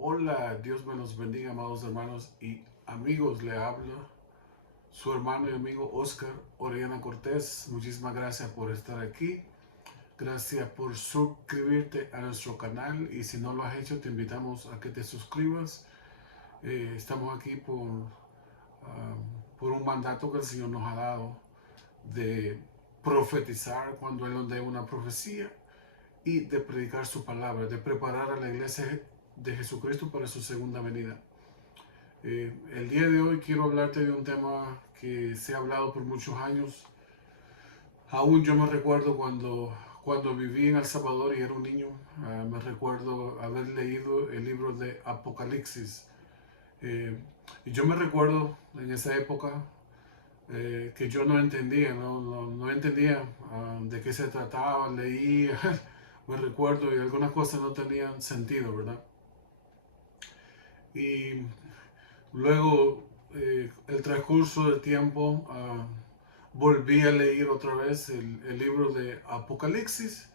Hola, Dios me los bendiga, amados hermanos y amigos. Le habla su hermano y amigo Oscar Orellana Cortés. Muchísimas gracias por estar aquí. Gracias por suscribirte a nuestro canal y si no lo has hecho, te invitamos a que te suscribas. Estamos aquí por un mandato que el Señor nos ha dado de profetizar cuando Él nos dé una profecía y de predicar su palabra, de preparar a la iglesia de Jesucristo para su segunda venida. El día de hoy quiero hablarte de un tema que se ha hablado por muchos años. Aún yo me recuerdo cuando viví en El Salvador y era un niño, me recuerdo haber leído el libro de Apocalipsis. Eh, y yo me recuerdo en esa época que yo no entendía, no entendía de qué se trataba, leía, me recuerdo y algunas cosas no tenían sentido, ¿verdad? Y luego, el transcurso del tiempo, volví a leer otra vez el libro de Apocalipsis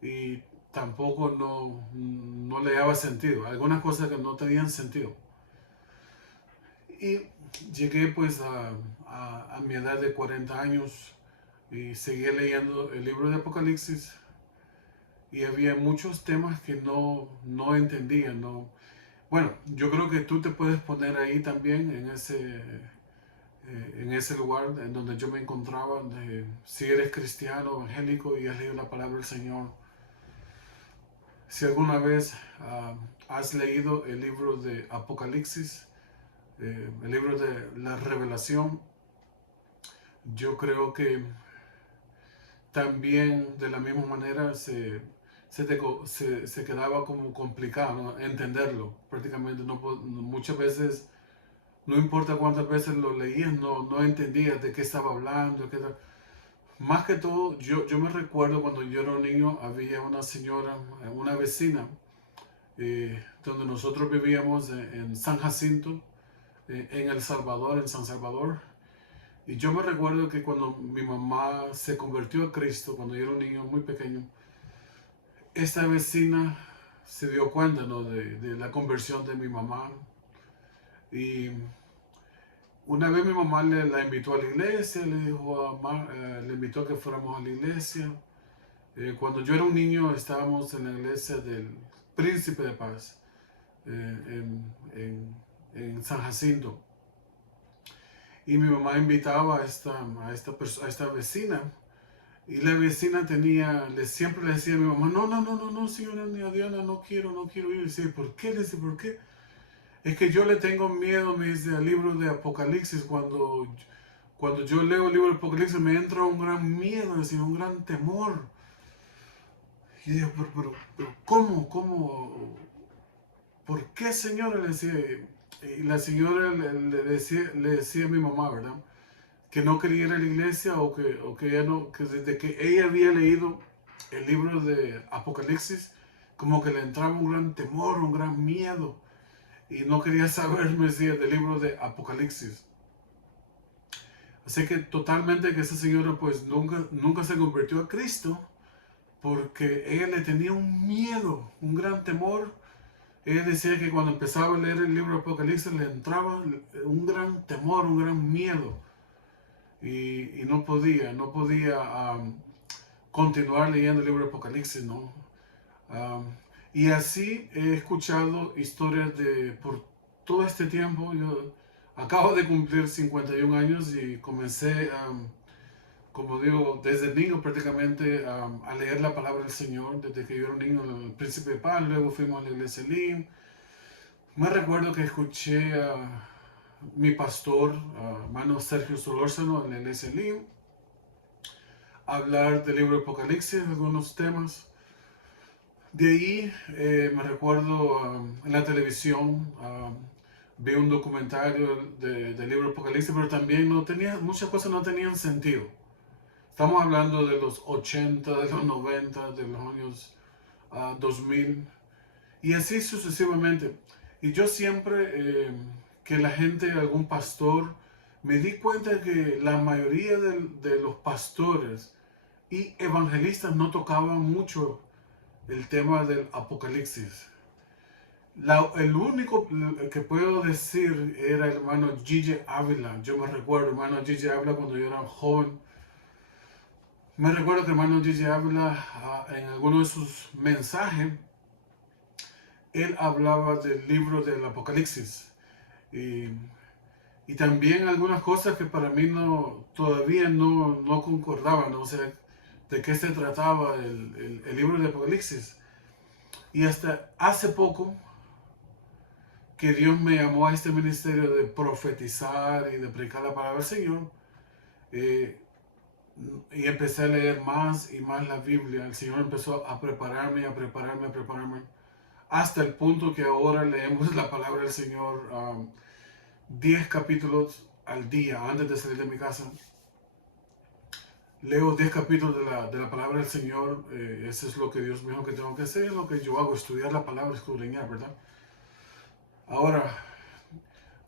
y tampoco no le daba sentido. Algunas cosas que no tenían sentido. Y llegué pues a mi edad de 40 años y seguí leyendo el libro de Apocalipsis y había muchos temas que no entendía, no. Bueno, yo creo que tú te puedes poner ahí también en ese lugar en donde yo me encontraba. Si eres cristiano, evangélico y has leído la palabra del Señor, si alguna vez has leído el libro de Apocalipsis, el libro de la revelación, yo creo que también de la misma manera se quedaba como complicado, ¿no? Entenderlo. Prácticamente muchas veces, no importa cuántas veces lo leías, no entendías de qué estaba hablando. Más que todo, yo me recuerdo cuando yo era un niño, había una señora, una vecina, donde nosotros vivíamos en San Jacinto, en El Salvador, en San Salvador. Y yo me recuerdo que cuando mi mamá se convirtió a Cristo, cuando yo era un niño muy pequeño, esta vecina se dio cuenta, ¿no? de la conversión de mi mamá. Y una vez mi mamá la invitó a la iglesia, le dijo le invitó a que fuéramos a la iglesia. Cuando yo era un niño estábamos en la iglesia del Príncipe de Paz, en San Jacinto. Y mi mamá invitaba a esta vecina. Y la vecina siempre le decía a mi mamá, no, señora Diana, no quiero ir. Y dice, ¿por qué? Le dice, ¿por qué? Es que yo le tengo miedo, me dice, al libro de Apocalipsis. Cuando yo leo el libro de Apocalipsis me entra un gran miedo, decir, un gran temor. Y yo, pero ¿cómo? ¿Por qué, señora? Le decía. Y la señora le decía a mi mamá, ¿verdad? Que no quería ir a la iglesia o que ella no, que desde que ella había leído el libro de Apocalipsis, como que le entraba un gran temor, un gran miedo. Y no quería saber, me decía, del libro de Apocalipsis. Así que totalmente que esa señora pues nunca se convirtió a Cristo porque ella le tenía un miedo, un gran temor. Ella decía que cuando empezaba a leer el libro de Apocalipsis le entraba un gran temor, un gran miedo. Y no podía continuar leyendo el libro de Apocalipsis, ¿no? Um, y así he escuchado historias por todo este tiempo. Yo acabo de cumplir 51 años y comencé, como digo, desde niño prácticamente a leer la palabra del Señor, desde que yo era un niño en el Príncipe de Paz, luego fuimos a la iglesia Lim. Me recuerdo que escuché a mi pastor, hermano Sergio Solórzano, en la iglesia Lim, hablar del libro de Apocalipsis, algunos temas. De ahí me recuerdo en la televisión, vi un documentario del libro de Apocalipsis, pero también muchas cosas no tenían sentido. Estamos hablando de los 80, de los 90, de los años 2000 y así sucesivamente. Y yo siempre que la gente, algún pastor, me di cuenta que la mayoría de los pastores y evangelistas no tocaban mucho el tema del Apocalipsis. El único que puedo decir era el hermano Gigi Ávila. Yo me recuerdo, hermano Gigi Ávila, cuando yo era joven. Me recuerdo que el hermano Gigi Ávila, en alguno de sus mensajes, él hablaba del libro del Apocalipsis. Y, y también algunas cosas que para mí todavía no concordaban, ¿no? O sea, de qué se trataba el libro del Apocalipsis. Y hasta hace poco que Dios me llamó a este ministerio de profetizar y de predicar la palabra del Señor. eh, y empecé a leer más y más la Biblia. El Señor empezó a prepararme, a prepararme, a prepararme. Hasta el punto que ahora leemos la palabra del Señor 10 capítulos al día antes de salir de mi casa. Leo 10 capítulos de la palabra del Señor. Eso es lo que Dios me dijo que tengo que hacer, es lo que yo hago, estudiar la palabra, escudriñar, ¿verdad? Ahora,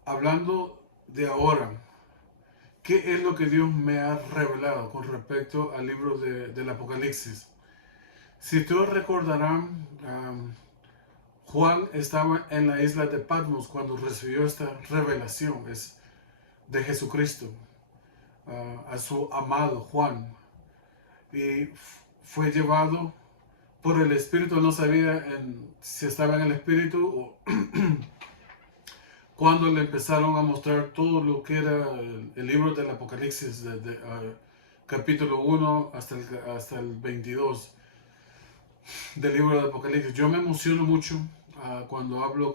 hablando de ahora, ¿qué es lo que Dios me ha revelado con respecto al libro del Apocalipsis? Si todos recordarán, Juan estaba en la isla de Patmos cuando recibió esta revelación de Jesucristo, a su amado Juan. Y fue llevado por el Espíritu. No sabía si estaba en el Espíritu o cuando le empezaron a mostrar todo lo que era el libro del Apocalipsis, capítulo 1 hasta el 22 del libro del Apocalipsis. Yo me emociono mucho cuando hablo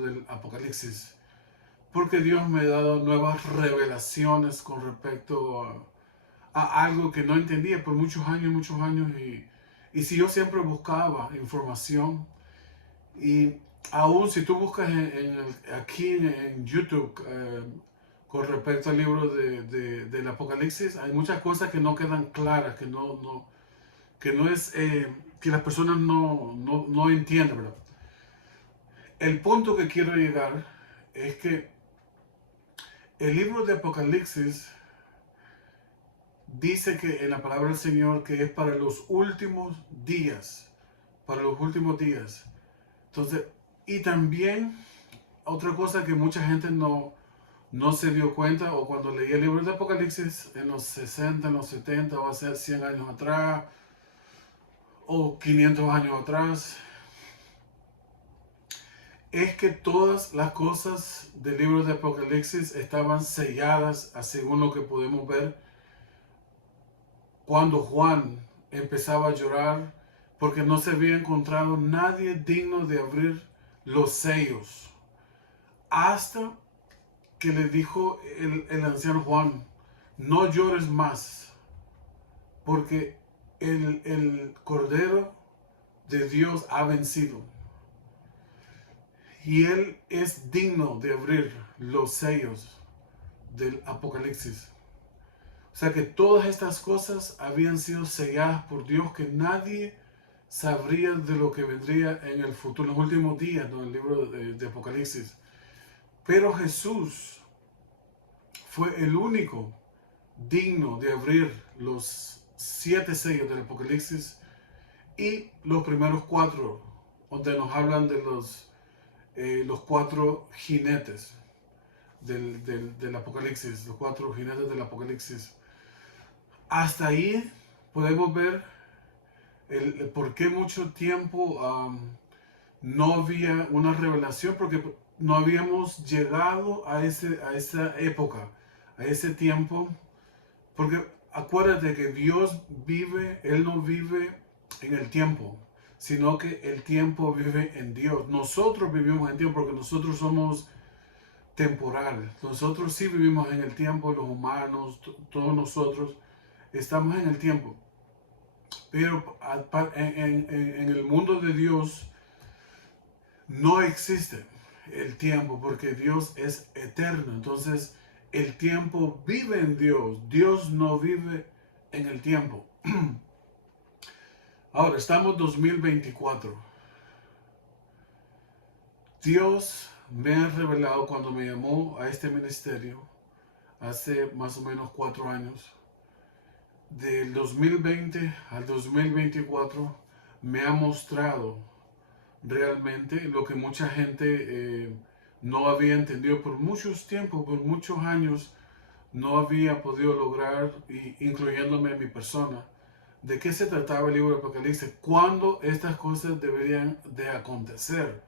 del Apocalipsis, porque Dios me ha dado nuevas revelaciones con respecto a algo que no entendía por muchos años, y si yo siempre buscaba información, y aún si tú buscas aquí en YouTube con respecto al libro del Apocalipsis, hay muchas cosas que no quedan claras, que no es, que las personas no entienden, ¿verdad? El punto que quiero llegar es que el libro de Apocalipsis dice que en la palabra del Señor que es para los últimos días, para los últimos días. Entonces, y también otra cosa que mucha gente no se dio cuenta, o cuando leí el libro de Apocalipsis en los 60, en los 70, o hace 100 años atrás, o 500 años atrás, es que todas las cosas del libro de Apocalipsis estaban selladas, según lo que podemos ver cuando Juan empezaba a llorar, porque no se había encontrado nadie digno de abrir los sellos. Hasta que le dijo el anciano Juan, no llores más, porque el Cordero de Dios ha vencido. Y Él es digno de abrir los sellos del Apocalipsis. O sea que todas estas cosas habían sido selladas por Dios, que nadie sabría de lo que vendría en el futuro, en los últimos días, ¿no? El libro de Apocalipsis. Pero Jesús fue el único digno de abrir los 7 sellos del Apocalipsis y los primeros 4, donde nos hablan de los 4 jinetes del Apocalipsis, los 4 jinetes del Apocalipsis. Hasta ahí podemos ver el por qué mucho tiempo no había una revelación, porque no habíamos llegado a esa época, a ese tiempo, porque acuérdate que Dios vive, Él no vive en el tiempo, sino que el tiempo vive en Dios. Nosotros vivimos en el tiempo porque nosotros somos temporal. Nosotros sí vivimos en el tiempo, los humanos, todos nosotros estamos en el tiempo. Pero en el mundo de Dios no existe el tiempo, porque Dios es eterno. Entonces el tiempo vive en Dios. Dios no vive en el tiempo. Ahora estamos en 2024. Dios me ha revelado cuando me llamó a este ministerio hace más o menos 4 años. Del 2020 al 2024 me ha mostrado realmente lo que mucha gente no había entendido por muchos tiempos, por muchos años, no había podido lograr, incluyéndome en mi persona. ¿De qué se trataba el libro de Apocalipsis? ¿Cuándo estas cosas deberían de acontecer?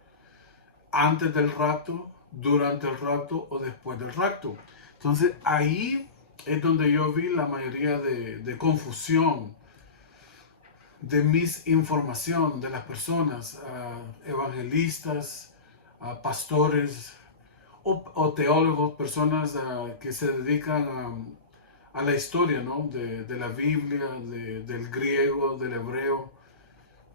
¿Antes del rapto, durante el rapto o después del rapto? Entonces ahí es donde yo vi la mayoría de confusión, de misinformación de las personas, evangelistas, pastores o teólogos, personas que se dedican a la historia, ¿no? De la Biblia, del griego, del hebreo,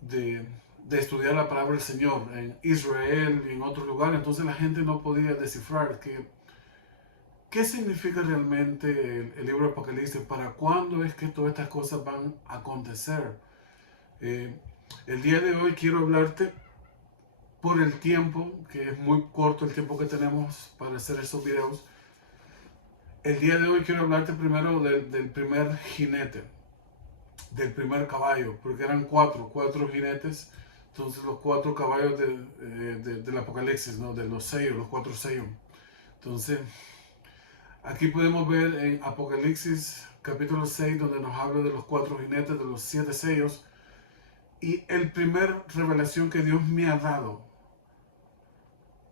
de, de estudiar la palabra del Señor en Israel y en otros lugares. Entonces la gente no podía descifrar qué significa realmente el libro de Apocalipsis, para cuándo es que todas estas cosas van a acontecer. Eh, el día de hoy quiero hablarte por el tiempo, que es muy corto el tiempo que tenemos para hacer estos videos. El día de hoy quiero hablarte primero del primer jinete, del primer caballo, porque eran cuatro jinetes. Entonces los cuatro caballos del Apocalipsis, ¿no? De los sellos, los cuatro sellos. Entonces aquí podemos ver en Apocalipsis capítulo 6, donde nos habla de los cuatro jinetes, de los 7 sellos. Y el primer revelación que Dios me ha dado.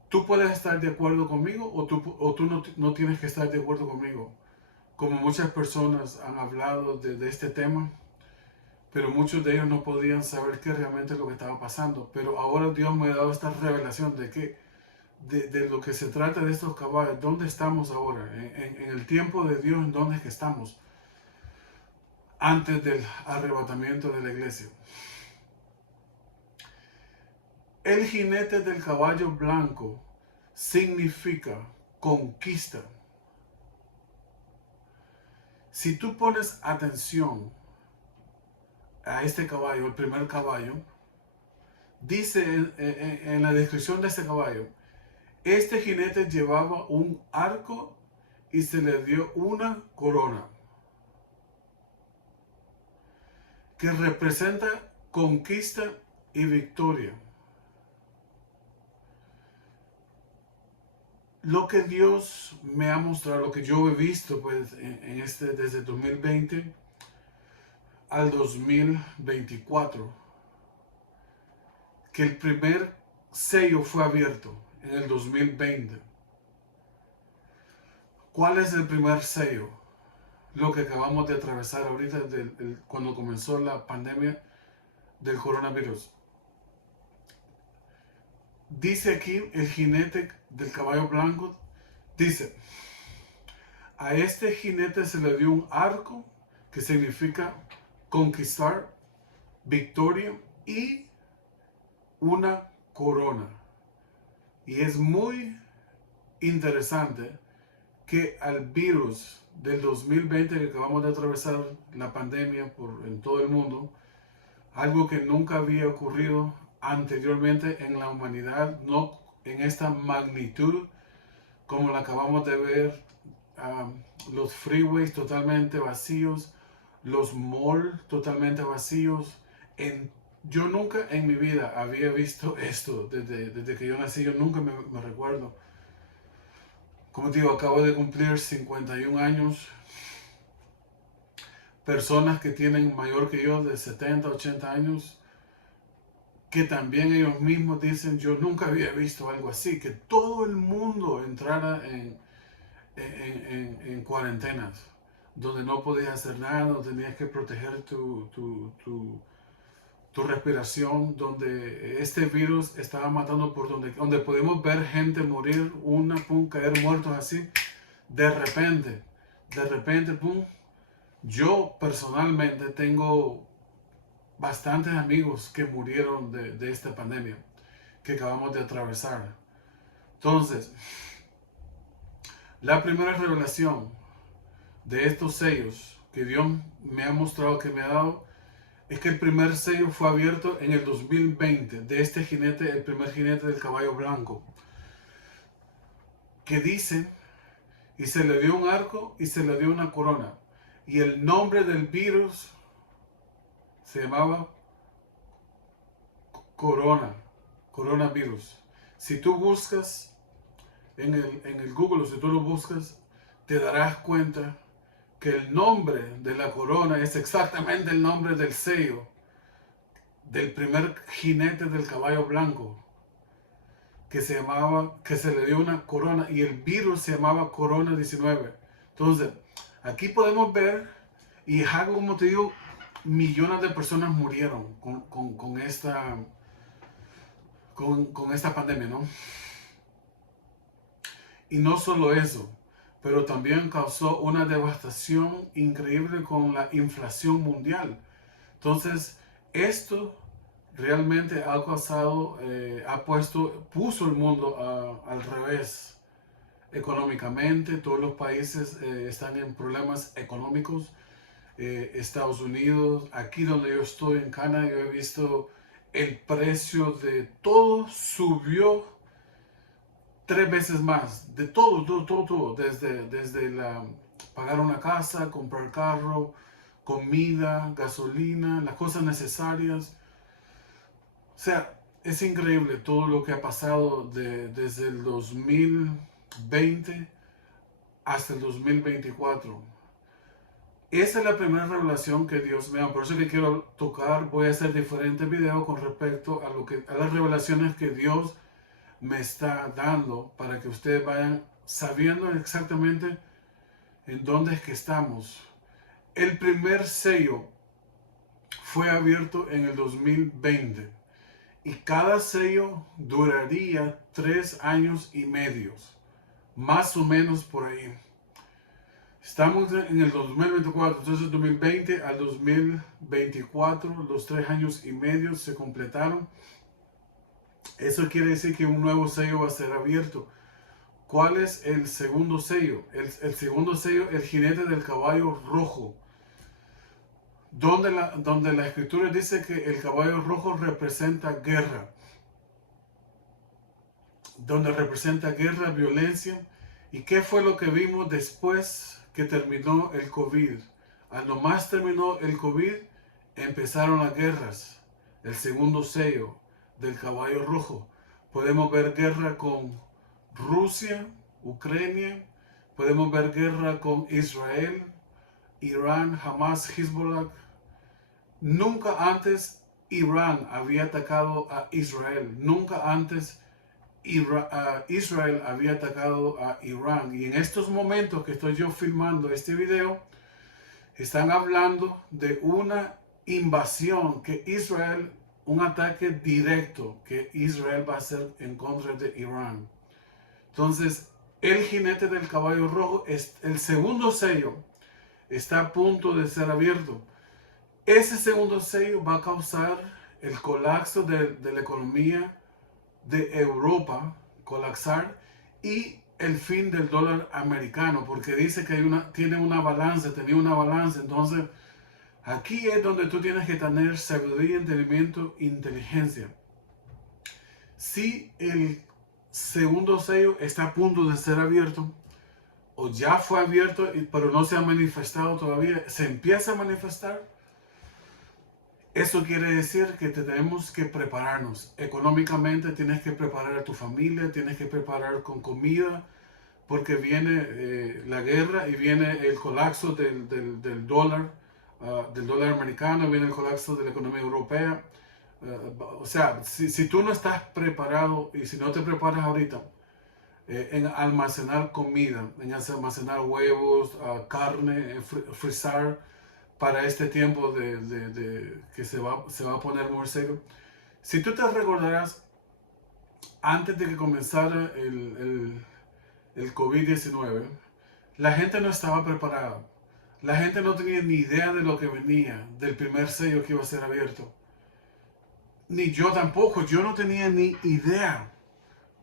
Tú puedes estar de acuerdo conmigo o tú no tienes que estar de acuerdo conmigo. Como muchas personas han hablado de este tema, pero muchos de ellos no podían saber qué realmente es lo que estaba pasando. Pero ahora Dios me ha dado esta revelación de lo que se trata de estos caballos. ¿Dónde estamos ahora? En el tiempo de Dios, ¿en dónde es que estamos? Antes del arrebatamiento de la iglesia. El jinete del caballo blanco significa conquista. Si tú pones atención a este caballo, el primer caballo, dice en la descripción de este caballo, este jinete llevaba un arco y se le dio una corona, que representa conquista y victoria. Lo que Dios me ha mostrado, lo que yo he visto pues, desde 2020 al 2024, que el primer sello fue abierto en el 2020. ¿Cuál es el primer sello? Lo que acabamos de atravesar ahorita cuando comenzó la pandemia del coronavirus. Dice aquí el jinete del caballo blanco, dice, a este jinete se le dio un arco, que significa conquistar, victoria, y una corona. Y es muy interesante que al virus del 2020 que acabamos de atravesar, la pandemia en todo el mundo, algo que nunca había ocurrido anteriormente en la humanidad, no en esta magnitud como la acabamos de ver, los freeways totalmente vacíos, los malls totalmente vacíos. Yo nunca en mi vida había visto esto desde que yo nací, yo nunca me recuerdo. Como te digo, acabo de cumplir 51 años. Personas que tienen mayor que yo, de 70, 80 años, que también ellos mismos dicen, yo nunca había visto algo así, que todo el mundo entrara en cuarentenas, donde no podías hacer nada, donde tenías que proteger tu respiración, donde este virus estaba matando por donde podemos ver gente morir, caer muertos así, de repente, pum. Yo personalmente tengo bastantes amigos que murieron de esta pandemia que acabamos de atravesar. Entonces, la primera revelación de estos sellos que Dios me ha mostrado, que me ha dado, es que el primer sello fue abierto en el 2020 de este jinete, el primer jinete del caballo blanco, que dice, y se le dio un arco y se le dio una corona. Y el nombre del virus se llamaba corona. coronavirus. Si tú buscas en el Google, si tú lo buscas, te darás cuenta que el nombre de la corona es exactamente el nombre del sello del primer jinete del caballo blanco, que se le dio una corona, y el virus se llamaba Corona 19. Entonces, aquí podemos ver, y es algo, como te digo, millones de personas murieron con esta pandemia, ¿no? Y no solo eso, pero también causó una devastación increíble con la inflación mundial. Entonces, esto realmente ha causado, puso el mundo al revés económicamente. Todos los países están en problemas económicos. Estados Unidos, aquí donde yo estoy en Canadá, yo he visto el precio de todo subió 3 veces más, de todo, desde pagar una casa, comprar carro, comida, gasolina, las cosas necesarias. O sea, es increíble todo lo que ha pasado desde el 2020 hasta el 2024. Esa es la primera revelación que Dios me da. Por eso que quiero tocar, voy a hacer diferentes videos con respecto a las revelaciones que Dios me está dando, para que ustedes vayan sabiendo exactamente en dónde es que estamos. El primer sello fue abierto en el 2020 y cada sello duraría 3 años y medio, más o menos por ahí. Estamos en el 2024, entonces 2020 al 2024, los 3 años y medio se completaron. Eso quiere decir que un nuevo sello va a ser abierto. ¿Cuál es el segundo sello? El segundo sello, el jinete del caballo rojo. Donde la escritura dice que el caballo rojo representa guerra. Donde representa guerra, violencia. ¿Y qué fue lo que vimos después que terminó el COVID? Al nomás terminó el COVID, empezaron las guerras. El segundo sello del caballo rojo. Podemos ver guerra con Rusia, Ucrania. Podemos ver guerra con Israel, Irán, Hamas, Hezbollah. Nunca antes Irán había atacado a Israel. Nunca antes Israel había atacado a Irán. Y en estos momentos que estoy yo filmando este video, están hablando de una invasión que Israel, un ataque directo que Israel va a hacer en contra de Irán. Entonces, el jinete del caballo rojo, el segundo sello, está a punto de ser abierto. Ese segundo sello va a causar el colapso de la economía de Europa, colapsar, y el fin del dólar americano, porque dice que tenía una balanza. Entonces, aquí es donde tú tienes que tener sabiduría, entendimiento, inteligencia. Si el segundo sello está a punto de ser abierto, o ya fue abierto, pero no se ha manifestado todavía, se empieza a manifestar, eso quiere decir que tenemos que prepararnos. Económicamente tienes que preparar a tu familia, tienes que preparar con comida, porque viene la guerra y viene el colapso del dólar americano, viene el colapso de la economía europea. O sea, si tú no estás preparado y si no te preparas ahorita en almacenar comida, en almacenar huevos, carne, frizar para este tiempo que se va a poner muy serio. Si tú te recordarás, antes de que comenzara el COVID-19, la gente no estaba preparada. La gente no tenía ni idea de lo que venía, del primer sello que iba a ser abierto. Ni yo tampoco, yo no tenía ni idea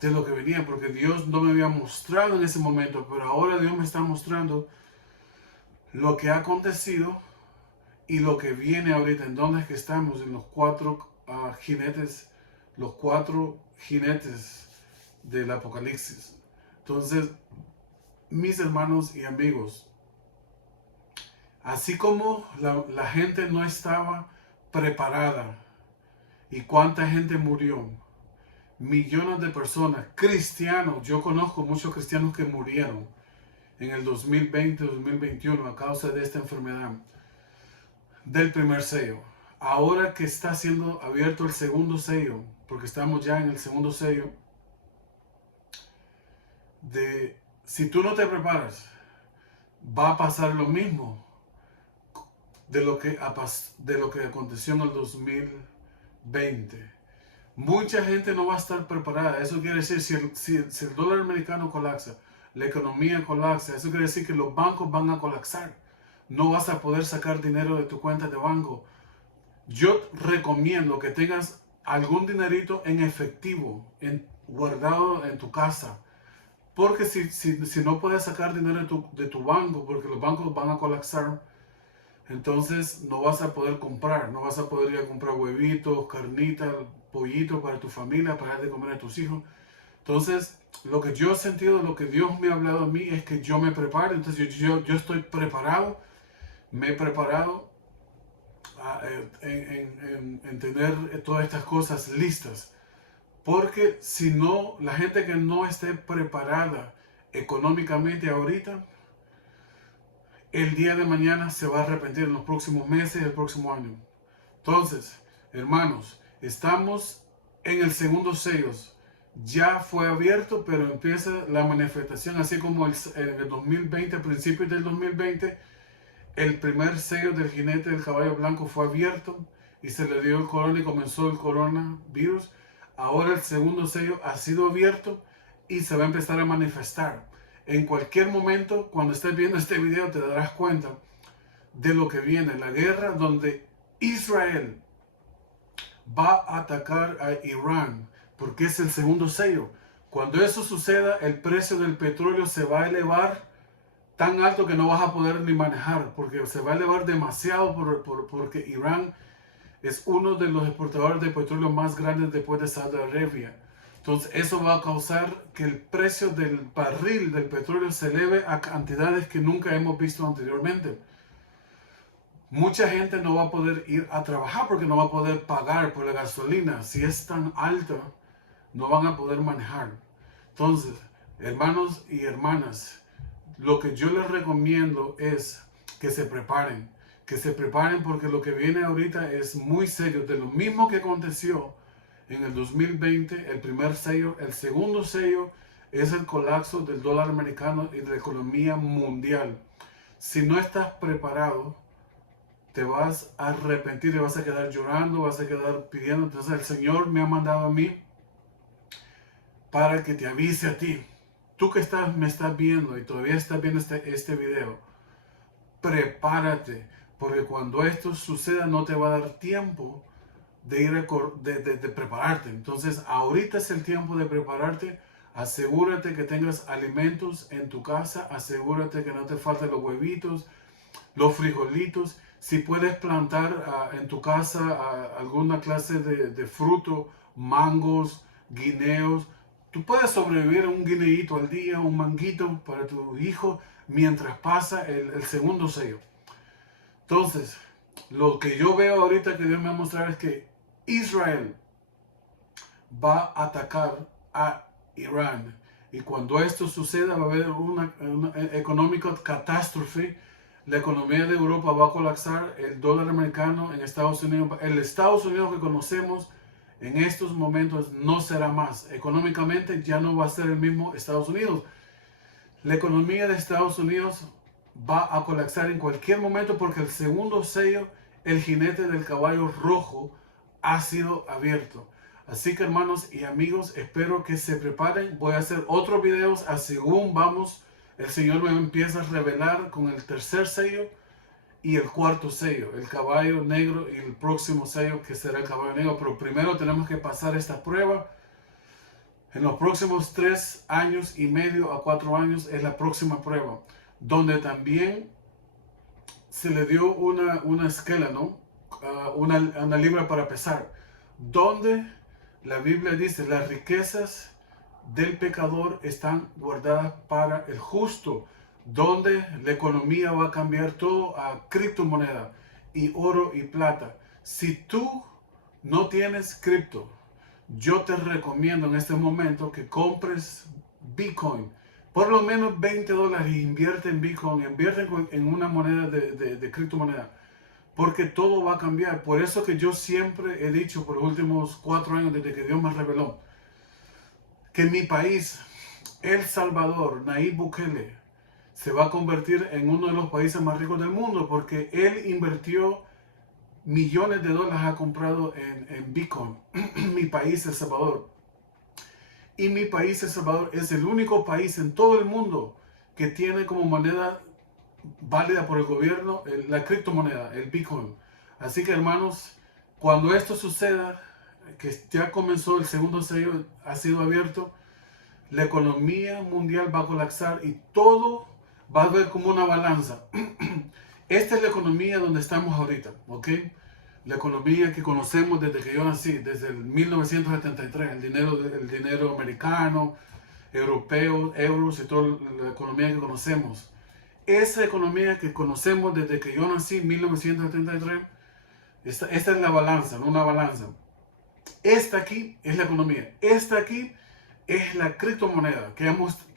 de lo que venía, porque Dios no me había mostrado en ese momento, pero ahora Dios me está mostrando lo que ha acontecido y lo que viene ahorita. En donde es que estamos, en los cuatro jinetes del Apocalipsis. Entonces, mis hermanos y amigos, así como la gente no estaba preparada y cuánta gente murió, millones de personas, cristianos. Yo conozco muchos cristianos que murieron en el 2020, 2021 a causa de esta enfermedad del primer sello. Ahora que está siendo abierto el segundo sello, porque estamos ya en el segundo sello, si tú no te preparas, va a pasar lo mismo de lo que aconteció en el 2020. Mucha gente no va a estar preparada. Eso quiere decir, si el dólar americano colapsa, la economía colapsa, eso quiere decir que los bancos van a colapsar. No vas a poder sacar dinero de tu cuenta de banco. Yo recomiendo que tengas algún dinerito en efectivo, guardado en tu casa. Porque si no puedes sacar dinero de tu banco, porque los bancos van a colapsar, entonces no vas a poder comprar, no vas a poder ir a comprar huevitos, carnitas, pollitos para tu familia, para darle de comer a tus hijos. Entonces, lo que yo he sentido, lo que Dios me ha hablado a mí es que yo me prepare. Entonces yo estoy preparado, me he preparado en tener todas estas cosas listas. Porque si no, la gente que no esté preparada económicamente ahorita, el día de mañana se va a arrepentir en los próximos meses, el próximo año. Entonces, hermanos, estamos en el segundo sello. Ya fue abierto, pero empieza la manifestación, así como en el 2020, a principios del 2020, el primer sello del jinete del caballo blanco fue abierto y se le dio el corona y comenzó el coronavirus. Ahora el segundo sello ha sido abierto y se va a empezar a manifestar. En cualquier momento, cuando estés viendo este video, te darás cuenta de lo que viene. La guerra donde Israel va a atacar a Irán, porque es el segundo sello. Cuando eso suceda, el precio del petróleo se va a elevar tan alto que no vas a poder ni manejar, porque se va a elevar demasiado porque Irán es uno de los exportadores de petróleo más grandes después de Saudi Arabia. Entonces eso va a causar que el precio del barril del petróleo se eleve a cantidades que nunca hemos visto anteriormente. Mucha gente no va a poder ir a trabajar porque no va a poder pagar por la gasolina. Si es tan alta, no van a poder manejar. Entonces, hermanos y hermanas, lo que yo les recomiendo es que se preparen. Que se preparen porque lo que viene ahorita es muy serio. De lo mismo que aconteció en el 2020, el primer sello, el segundo sello es el colapso del dólar americano y de la economía mundial. Si no estás preparado, te vas a arrepentir, te vas a quedar llorando, vas a quedar pidiendo. Entonces el Señor me ha mandado a mí para que te avise a ti. Tú que me estás viendo y todavía estás viendo este video, prepárate, porque cuando esto suceda no te va a dar tiempo de prepararte. Entonces ahorita es el tiempo de prepararte. Asegúrate que tengas alimentos en tu casa, asegúrate que no te falten los huevitos, los frijolitos. Si puedes plantar en tu casa alguna clase de fruto, mangos, guineos, tú puedes sobrevivir a un guineíto al día, un manguito para tu hijo mientras pasa el segundo sello. Entonces, lo que yo veo ahorita que Dios me va a mostrar es que Israel va a atacar a Irán. Y cuando esto suceda va a haber una económica catástrofe. La economía de Europa va a colapsar, el dólar americano en Estados Unidos, el Estados Unidos que conocemos en estos momentos no será más. Económicamente ya no va a ser el mismo Estados Unidos. La economía de Estados Unidos va a colapsar en cualquier momento porque el segundo sello, el jinete del caballo rojo, ha sido abierto. Así que hermanos y amigos, espero que se preparen. Voy a hacer otros videos según vamos. El Señor me empieza a revelar con el tercer sello y el cuarto sello, el caballo negro y el próximo sello que será el caballo negro. Pero primero tenemos que pasar esta prueba. En los próximos 3 años y medio a 4 años es la próxima prueba, donde también se le dio una escala, ¿no? Una libra para pesar, donde la Biblia dice las riquezas del pecador están guardadas para el justo, donde la economía va a cambiar todo a criptomoneda y oro y plata. Si tú no tienes cripto, yo te recomiendo en este momento que compres Bitcoin. Por lo menos $20 y invierte en Bitcoin, invierte en una moneda de criptomoneda. Porque todo va a cambiar. Por eso que yo siempre he dicho por los últimos 4 años desde que Dios me reveló que en mi país, El Salvador, Nayib Bukele, se va a convertir en uno de los países más ricos del mundo porque él invirtió millones de dólares, ha comprado en Bitcoin. Mi país, El Salvador. Y mi país, El Salvador, es el único país en todo el mundo que tiene como moneda válida por el gobierno la criptomoneda, el Bitcoin. Así que, hermanos, cuando esto suceda, que ya comenzó el segundo sello, ha sido abierto, la economía mundial va a colapsar y todo va a ver como una balanza. Esta es la economía donde estamos ahorita, ¿ok? La economía que conocemos desde que yo nací, desde el 1973, el dinero americano, europeo, euros y toda la economía que conocemos. Esa economía que conocemos desde que yo nací en 1973, esta es la balanza, no una balanza. Esta aquí es la economía. Esta aquí es la criptomoneda que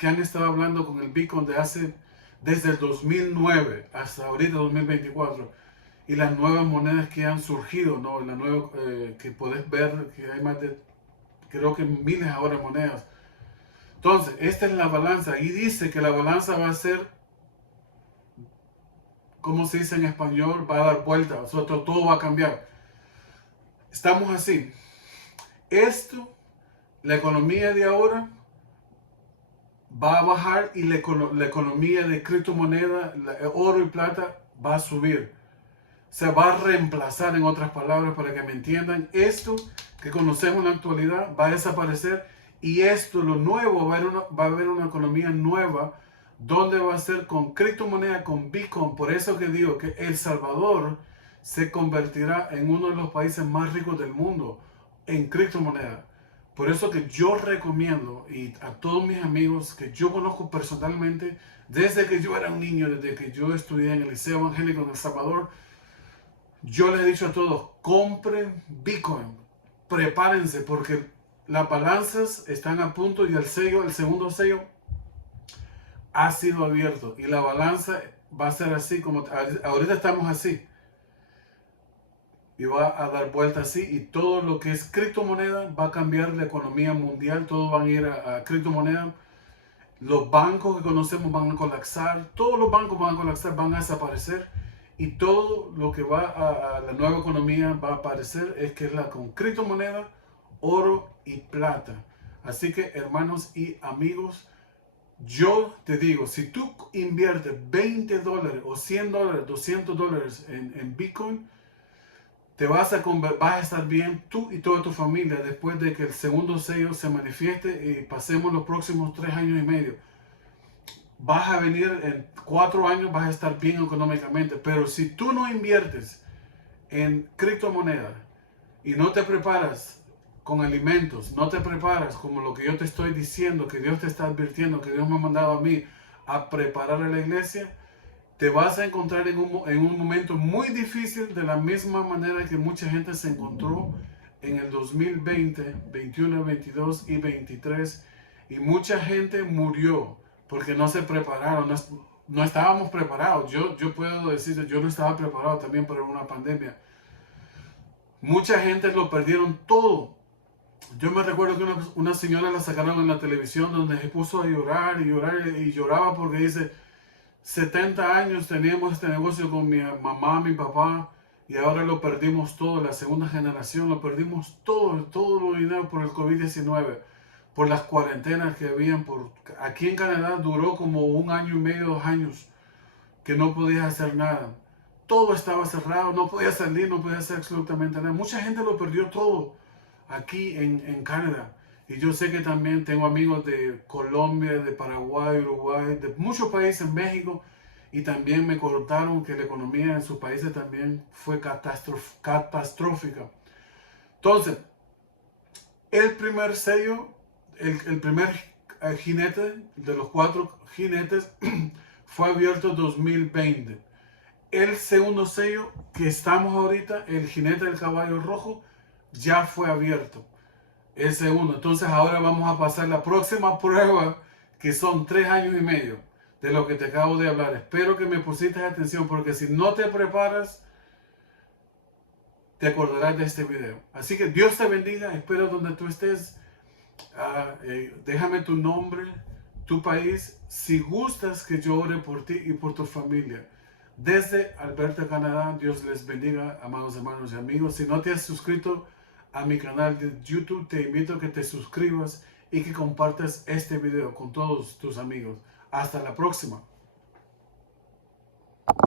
han estado hablando con el Bitcoin desde el 2009 hasta ahorita 2024. Y las nuevas monedas que han surgido, ¿no? La nueva, que podés ver que hay más de, creo que miles ahora de monedas. Entonces, esta es la balanza. Y dice que la balanza va a ser, como se dice en español, va a dar vuelta. O sea, todo va a cambiar. Estamos así. Esto, la economía de ahora va a bajar y la economía de criptomoneda, oro y plata, va a subir. Se va a reemplazar, en otras palabras, para que me entiendan. Esto que conocemos en la actualidad va a desaparecer y esto, lo nuevo, va a haber una economía nueva donde va a ser con criptomoneda, con Bitcoin. Por eso que digo que El Salvador se convertirá en uno de los países más ricos del mundo en criptomoneda. Por eso que yo recomiendo y a todos mis amigos que yo conozco personalmente, desde que yo era un niño, desde que yo estudié en el Liceo Evangélico en El Salvador, yo les he dicho a todos, compren Bitcoin, prepárense porque las balanzas están a punto y el segundo sello ha sido abierto y la balanza va a ser así como ahorita estamos así y va a dar vuelta así y todo lo que es criptomoneda va a cambiar la economía mundial, todos van a ir a criptomoneda, los bancos que conocemos van a colapsar, todos los bancos van a colapsar, van a desaparecer y todo lo que va a la nueva economía va a aparecer es que es la con criptomoneda, oro y plata. Así que hermanos y amigos, yo te digo, si tú inviertes $20 o $100, $200 en Bitcoin, vas a estar bien tú y toda tu familia después de que el segundo sello se manifieste y pasemos los próximos 3 años y medio. Vas a venir en 4 años, vas a estar bien económicamente, pero si tú no inviertes en criptomonedas y no te preparas con alimentos, no te preparas como lo que yo te estoy diciendo, que Dios te está advirtiendo, que Dios me ha mandado a mí a preparar a la iglesia, te vas a encontrar en un momento muy difícil de la misma manera que mucha gente se encontró en el 2020, 21, 22 y 23 y mucha gente murió porque no se prepararon, no estábamos preparados. Yo puedo decir, yo no estaba preparado también para una pandemia. Mucha gente lo perdieron todo. Yo me recuerdo que una señora la sacaron en la televisión donde se puso a llorar y llorar y lloraba porque dice, 70 años teníamos este negocio con mi mamá, mi papá, y ahora lo perdimos todo, la segunda generación, lo perdimos todo lo dinero por el COVID-19, por las cuarentenas que habían. Aquí en Canadá duró como 1 año y medio, 2 años, que no podías hacer nada. Todo estaba cerrado, no podías salir, no podías hacer absolutamente nada. Mucha gente lo perdió todo aquí en Canadá. Y yo sé que también tengo amigos de Colombia, de Paraguay, Uruguay, de muchos países, México, y también me contaron que la economía en sus países también fue catastrófica. Entonces, el primer sello, el primer jinete de los 4 jinetes fue abierto en 2020. El segundo sello que estamos ahorita, el jinete del caballo rojo, ya fue abierto. ese uno. Entonces ahora vamos a pasar la próxima prueba, que son 3 años y medio de lo que te acabo de hablar. Espero que me pusiste atención, porque si no te preparas, te acordarás de este video. Así que Dios te bendiga. Espero donde tú estés. Déjame tu nombre, tu país, si gustas que yo ore por ti y por tu familia. Desde Alberta, Canadá, Dios les bendiga, amados hermanos y amigos. Si no te has suscrito a mi canal de YouTube, te invito a que te suscribas y que compartas este video con todos tus amigos. Hasta la próxima.